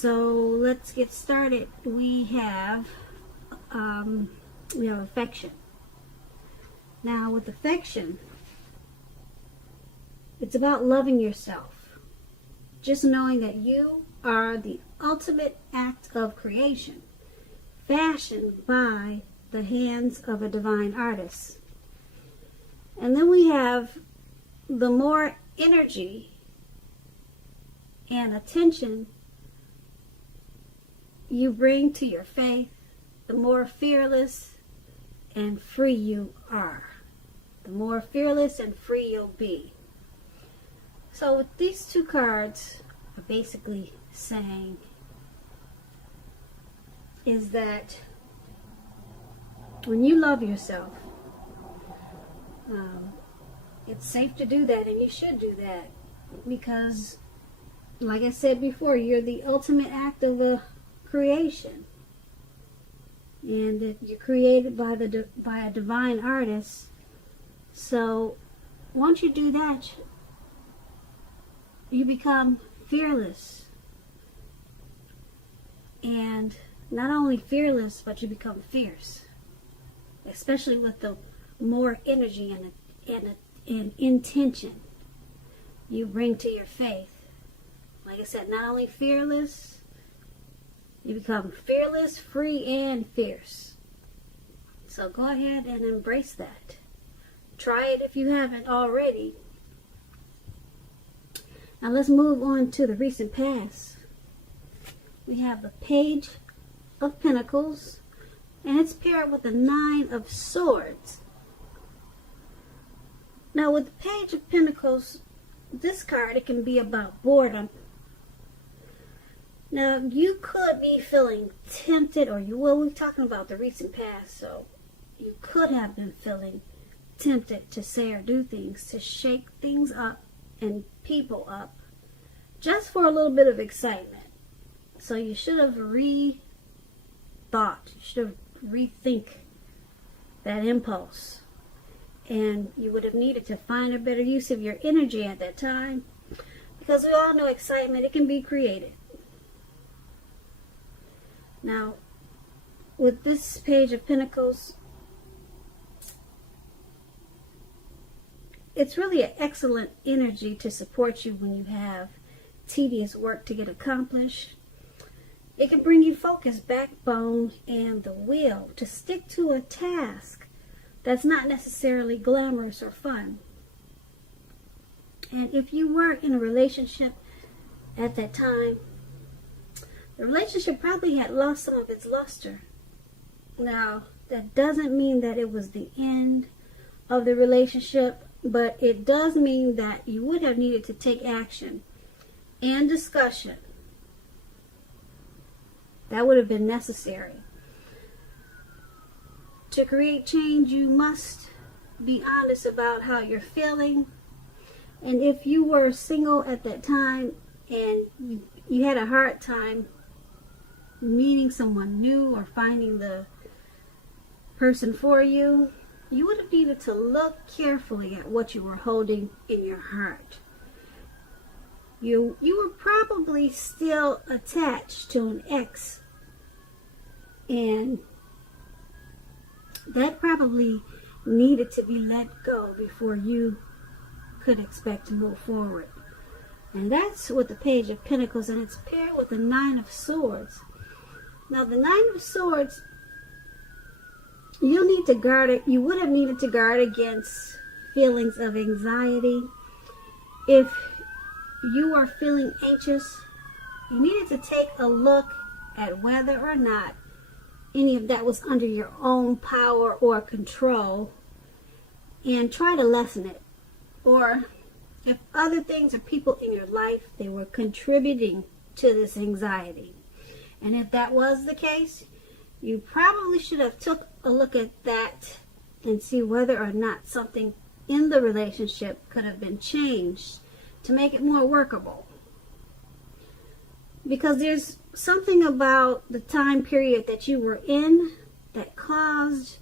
So let's get started. We have affection. Now with affection, it's about loving yourself. Just knowing that you are the ultimate act of creation, fashioned by the hands of a divine artist. And then we have the more energy and attention you bring to your faith, the more fearless and free you are. The more fearless and free you'll be. So with these two cards are basically saying is that when you love yourself, it's safe to do that, and you should do that, because like I said before, you're the ultimate act of a creation, and that you're created by a divine artist. So once you do that, you become fearless, and not only fearless, but you become fierce, especially with the more energy and intention you bring to your faith. Like I said, not only fearless, you become fearless, free, and fierce. So go ahead and embrace that. Try it if you haven't already. Now let's move on to the recent past. We have the Page of Pentacles, and it's paired with the Nine of Swords. Now with the Page of Pentacles, this card, it can be about boredom. Now you could be feeling tempted, we're talking about the recent past, so you could have been feeling tempted to say or do things, to shake things up and people up, just for a little bit of excitement. So you should have rethought, you should have rethink that impulse, and you would have needed to find a better use of your energy at that time, because we all know excitement, it can be created. Now with this Page of Pentacles, it's really an excellent energy to support you when you have tedious work to get accomplished. It can bring you focus, backbone, and the will to stick to a task that's not necessarily glamorous or fun. And if you were in a relationship at that time, the relationship probably had lost some of its luster. Now, that doesn't mean that it was the end of the relationship, but it does mean that you would have needed to take action and discussion. That would have been necessary. To create change, you must be honest about how you're feeling. And if you were single at that time and you had a hard time meeting someone new or finding the person for you, you would have needed to look carefully at what you were holding in your heart. You were probably still attached to an ex, and that probably needed to be let go before you could expect to move forward. And that's with the Page of Pentacles, and it's paired with the Nine of Swords. Now the Nine of Swords, you need to guard it. You would have needed to guard against feelings of anxiety. If you are feeling anxious, you needed to take a look at whether or not any of that was under your own power or control, and try to lessen it. Or if other things or people in your life, they were contributing to this anxiety. And if that was the case, you probably should have took a look at that and see whether or not something in the relationship could have been changed to make it more workable. Because there's something about the time period that you were in that caused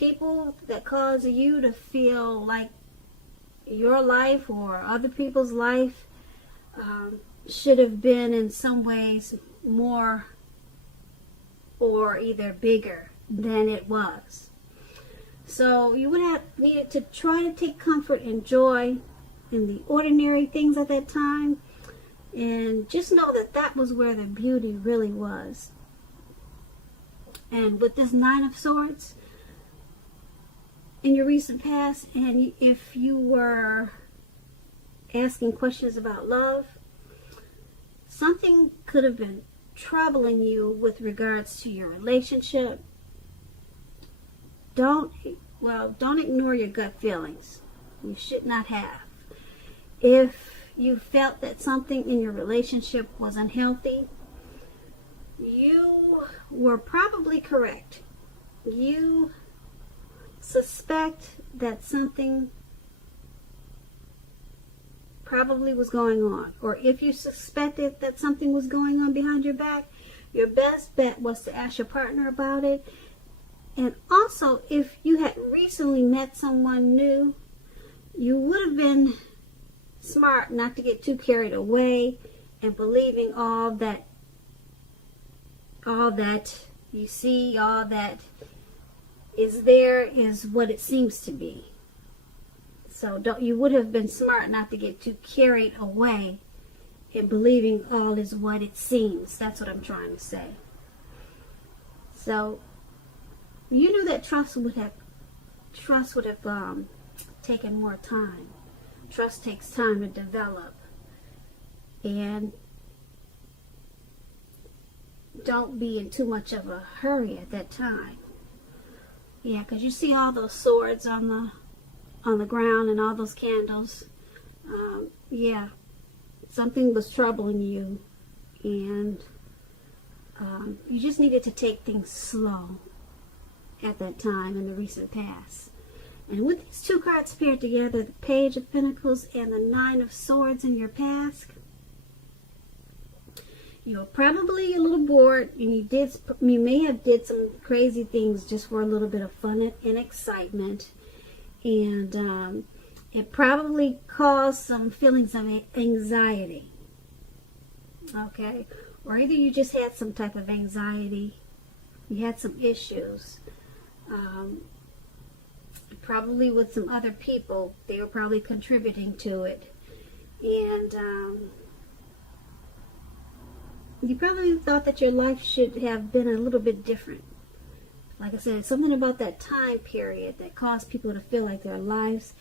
you to feel like your life or other people's life should have been in some ways more or either bigger than it was. So you would have needed to try to take comfort and joy in the ordinary things at that time, and just know that that was where the beauty really was. And with this Nine of Swords in your recent past, and if you were asking questions about love, something could have been troubling you with regards to your relationship. Don't ignore your gut feelings. You should not have. If you felt that something in your relationship was unhealthy, you were probably correct. You suspect that something probably was going on. Or if you suspected that something was going on behind your back, your best bet was to ask your partner about it. And also, if you had recently met someone new, you would have been smart not to get too carried away and believing all that you see, all that is there is what it seems to be. So you would have been smart not to get too carried away in believing all is what it seems. That's what I'm trying to say. So you knew that trust would have taken more time. Trust takes time to develop. And don't be in too much of a hurry at that time. Yeah, because you see all those swords on the ground and all those candles. Yeah, something was troubling you, and you just needed to take things slow at that time in the recent past. And with these two cards paired together, the Page of Pentacles and the Nine of Swords in your past, you're probably a little bored, and you may have did some crazy things just for a little bit of fun and excitement, and it probably caused some feelings of anxiety. Okay, or either you just had some type of anxiety, you had some issues. Probably with some other people, they were probably contributing to it, and you probably thought that your life should have been a little bit different. Like I said, something about that time period that caused people to feel like their lives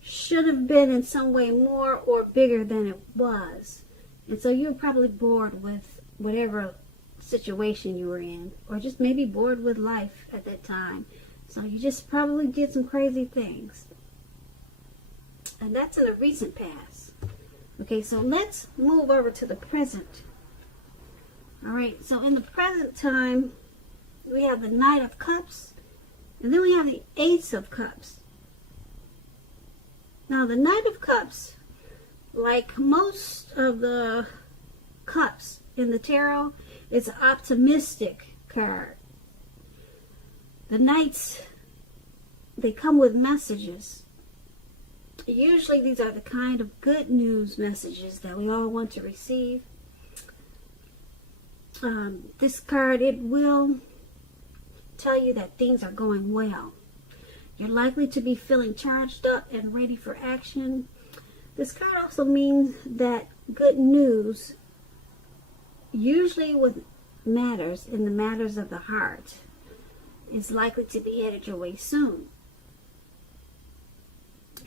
should have been in some way more or bigger than it was. And so you were probably bored with whatever situation you were in, or just maybe bored with life at that time. So you just probably did some crazy things. And that's in the recent past. Okay, so let's move over to the present. Alright, so in the present time, we have the Knight of Cups, and then we have the Ace of Cups. Now, the Knight of Cups, like most of the cups in the tarot, is an optimistic card. The Knights, they come with messages. Usually these are the kind of good news messages that we all want to receive. This card, it will tell you that things are going well. You're likely to be feeling charged up and ready for action. This card also means that good news, usually with matters in the matters of the heart, is likely to be headed your way soon.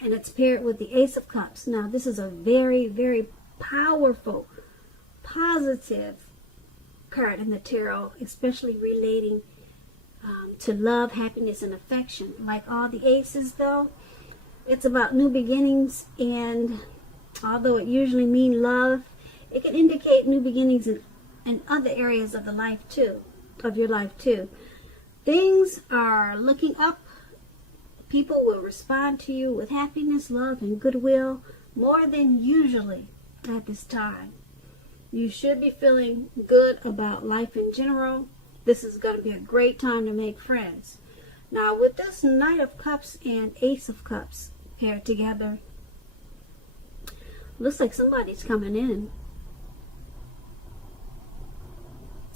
And it's paired with the Ace of Cups. Now, this is a very, very powerful, positive card in the tarot, especially relating to love, happiness, and affection. Like all the aces, though, it's about new beginnings, and although it usually means love, it can indicate new beginnings in other areas of your life too. Things are looking up. People will respond to you with happiness, love, and goodwill more than usually at this time. You should be feeling good about life in general. This is going to be a great time to make friends. Now, with this Knight of Cups and Ace of Cups paired together, looks like somebody's coming in.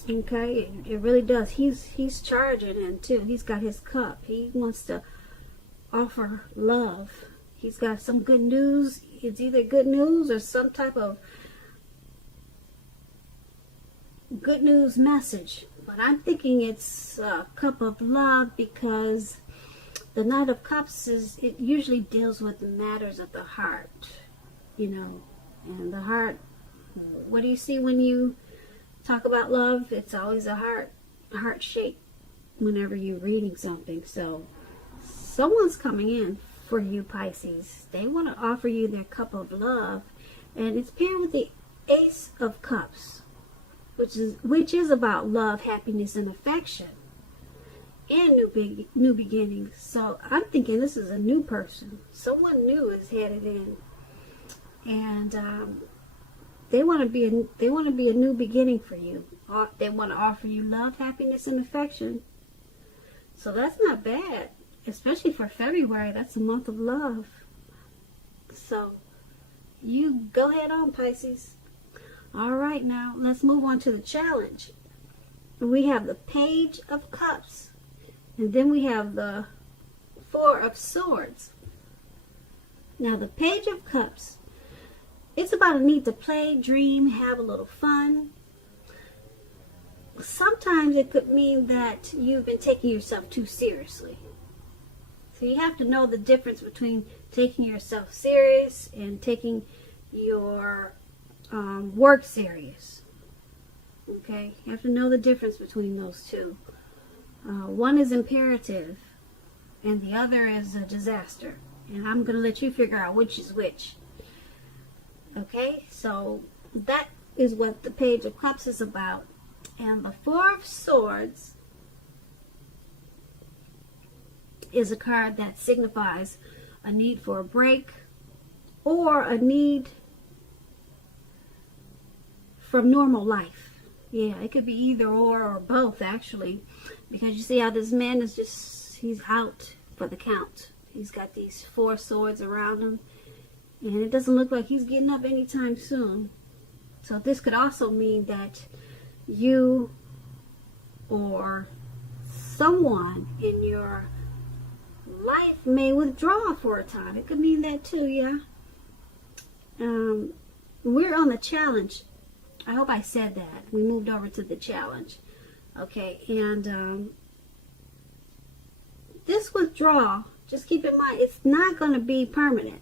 Okay, it really does. He's charging in too. He's got his cup. He wants to offer love. He's got some good news. It's either good news or some type of good news message. But I'm thinking it's a cup of love, because the Knight of Cups it usually deals with the matters of the heart, you know. And the heart, what do you see when you talk about love? It's always a heart shape whenever you're reading something. So someone's coming in for you, Pisces. They want to offer you their cup of love, and it's paired with the Ace of Cups, which is about love, happiness, and affection, and new beginnings. So I'm thinking this is a new person. Someone new is headed in, and they want to be a new beginning for you. They want to offer you love, happiness, and affection. So that's not bad, especially for February. That's a month of love. So you go ahead on, Pisces. All right, now let's move on to the challenge. We have the Page of Cups, and then we have the Four of Swords. Now the Page of Cups, it's about a need to play, dream, have a little fun. Sometimes it could mean that you've been taking yourself too seriously. So you have to know the difference between taking yourself serious and taking your work serious. Okay, you have to know the difference between those two. One is imperative and the other is a disaster, and I'm going to let you figure out which is which. Okay, so that is what the Page of Cups is about. And the Four of Swords is a card that signifies a need for a break or a need from normal life. Yeah, it could be either or both, actually, because you see how this man is he's out for the count. He's got these four swords around him, and it doesn't look like he's getting up anytime soon. So this could also mean that you or someone in your life may withdraw for a time. It could mean that too, yeah. We're on the challenge. I hope I said that. We moved over to the challenge. Okay, and this withdrawal, just keep in mind, it's not going to be permanent.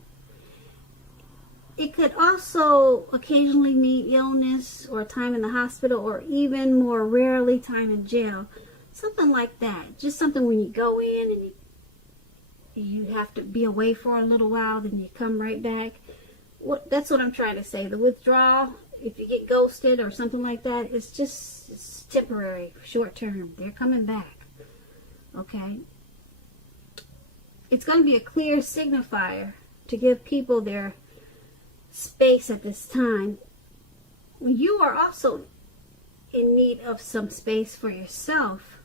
It could also occasionally mean illness or time in the hospital, or even more rarely time in jail. Something like that. Just something when you go in and you have to be away for a little while, then you come right back. That's what I'm trying to say. The withdrawal, if you get ghosted or something like that, it's temporary, short term. They're coming back. Okay? It's going to be a clear signifier to give people their space at this time. You are also in need of some space for yourself.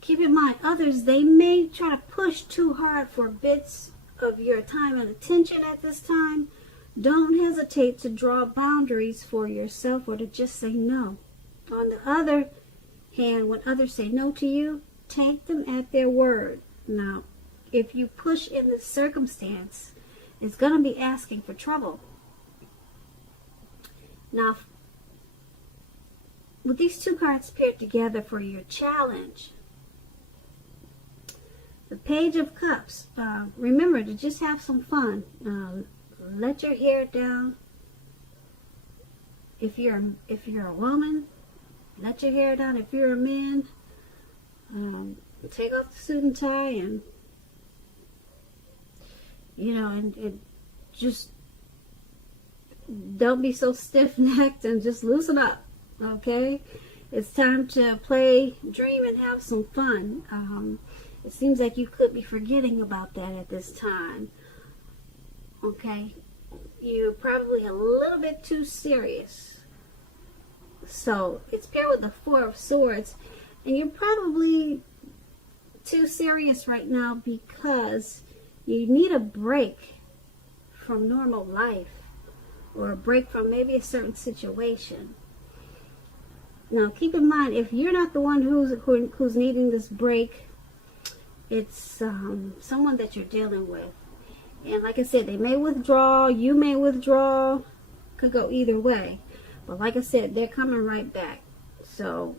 Keep in mind, others, they may try to push too hard for bits of your time and attention at this time. Don't hesitate to draw boundaries for yourself or to just say no. On the other hand, when others say no to you, take them at their word. Now, if you push in this circumstance, it's going to be asking for trouble. Now, with these two cards paired together for your challenge, the Page of Cups, remember to just have some fun. Let your hair down. If you're a woman, let your hair down. If you're a man, take off the suit and tie, and and just don't be so stiff-necked, and just loosen up. Okay, it's time to play, dream, and have some fun. It seems like you could be forgetting about that at this time. Okay, you're probably a little bit too serious. So it's paired with the Four of Swords, and you're probably too serious right now because you need a break from normal life, or a break from maybe a certain situation. Now, keep in mind, if you're not the one who's needing this break, it's someone that you're dealing with. And like I said, they may withdraw, you may withdraw, could go either way. But like I said, they're coming right back. So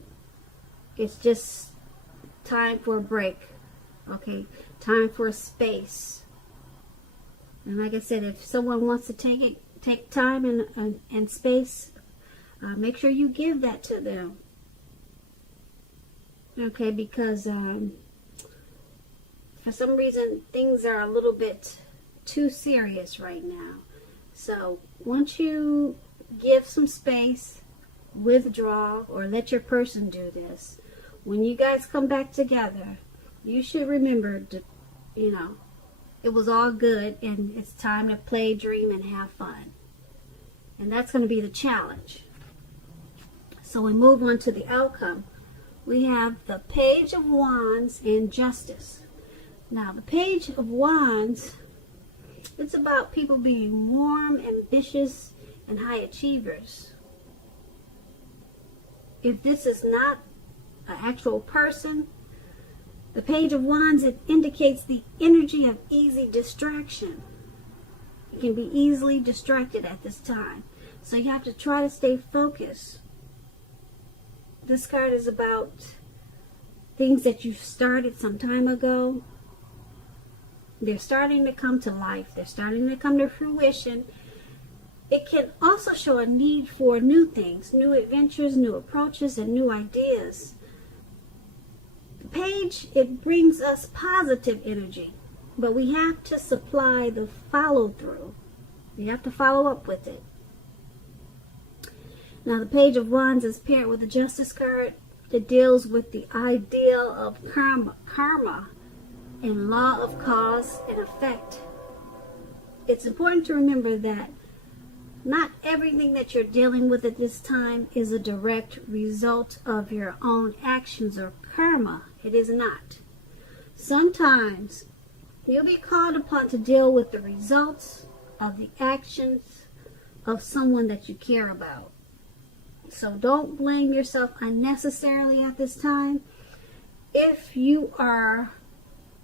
it's just time for a break, okay? Time for a space. And like I said, if someone wants to take time and space, make sure you give that to them, okay? Because for some reason things are a little bit too serious right now. So once you give some space, withdraw, or let your person do this, when you guys come back together, you should remember to, you know, it was all good and it's time to play, dream, and have fun. And that's going to be the challenge. So we move on to the outcome. We have the Page of Wands and Justice. Now, the Page of Wands, it's about people being warm, ambitious, and high achievers. If this is not an actual person, the Page of Wands, it indicates the energy of easy distraction. You can be easily distracted at this time. So you have to try to stay focused. This card is about things that you've started some time ago. They're starting to come to life. They're starting to come to fruition. It can also show a need for new things, new adventures, new approaches, and new ideas. The page, it brings us positive energy, but we have to supply the follow-through. You have to follow up with it. Now, the Page of Wands is paired with the Justice card. It deals with the ideal of karma and law of cause and effect. It's important to remember that not everything that you're dealing with at this time is a direct result of your own actions or karma. It is not. Sometimes you'll be called upon to deal with the results of the actions of someone that you care about. So don't blame yourself unnecessarily at this time. If you are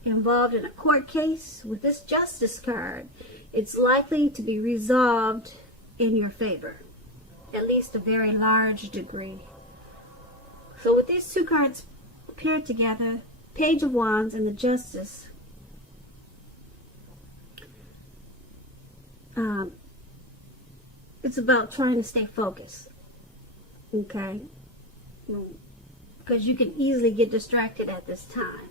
involved in a court case with this Justice card, it's likely to be resolved in your favor, at least a very large degree. So with these two cards paired together, Page of Wands and the Justice, it's about trying to stay focused, okay? Because you can easily get distracted at this time.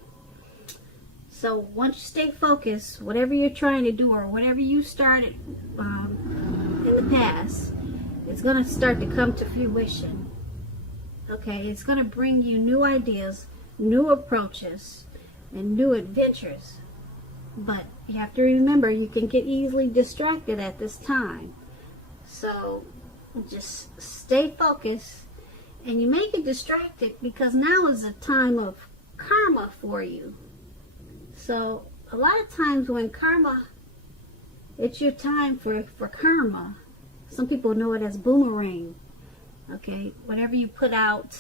So once you stay focused, whatever you're trying to do or whatever you started in the past, it's going to start to come to fruition. Okay, it's going to bring you new ideas, new approaches, and new adventures. But you have to remember, you can get easily distracted at this time. So just stay focused, and you may get distracted because now is a time of karma for you. So a lot of times when karma, it's your time for karma. Some people know it as boomerang. Okay, whatever you put out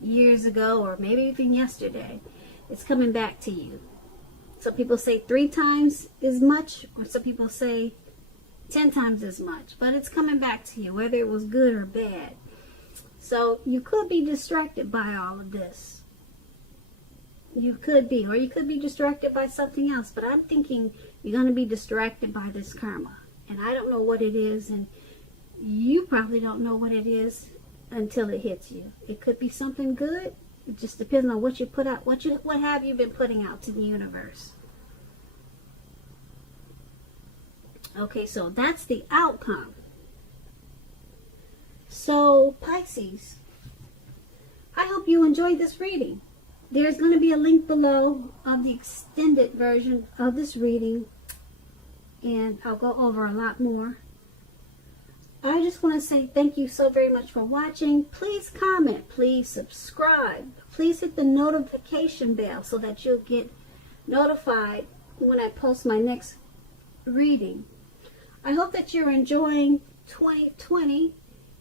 years ago or maybe even yesterday, it's coming back to you. Some people say 3 times as much, or some people say 10 times as much, but it's coming back to you, whether it was good or bad. So you could be distracted by all of this. You could be, or you could be distracted by something else, but I'm thinking you're going to be distracted by this karma. And I don't know what it is, and you probably don't know what it is until it hits you. It could be something good. It just depends on what you put out. What have you been putting out to the universe? Okay, so that's the outcome. So, Pisces, I hope you enjoyed this reading. There's going to be a link below of the extended version of this reading, and I'll go over a lot more. I just want to say thank you so very much for watching. Please comment, please subscribe, please hit the notification bell so that you'll get notified when I post my next reading. I hope that you're enjoying 2020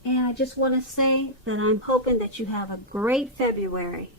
And I just want to say that I'm hoping that you have a great February.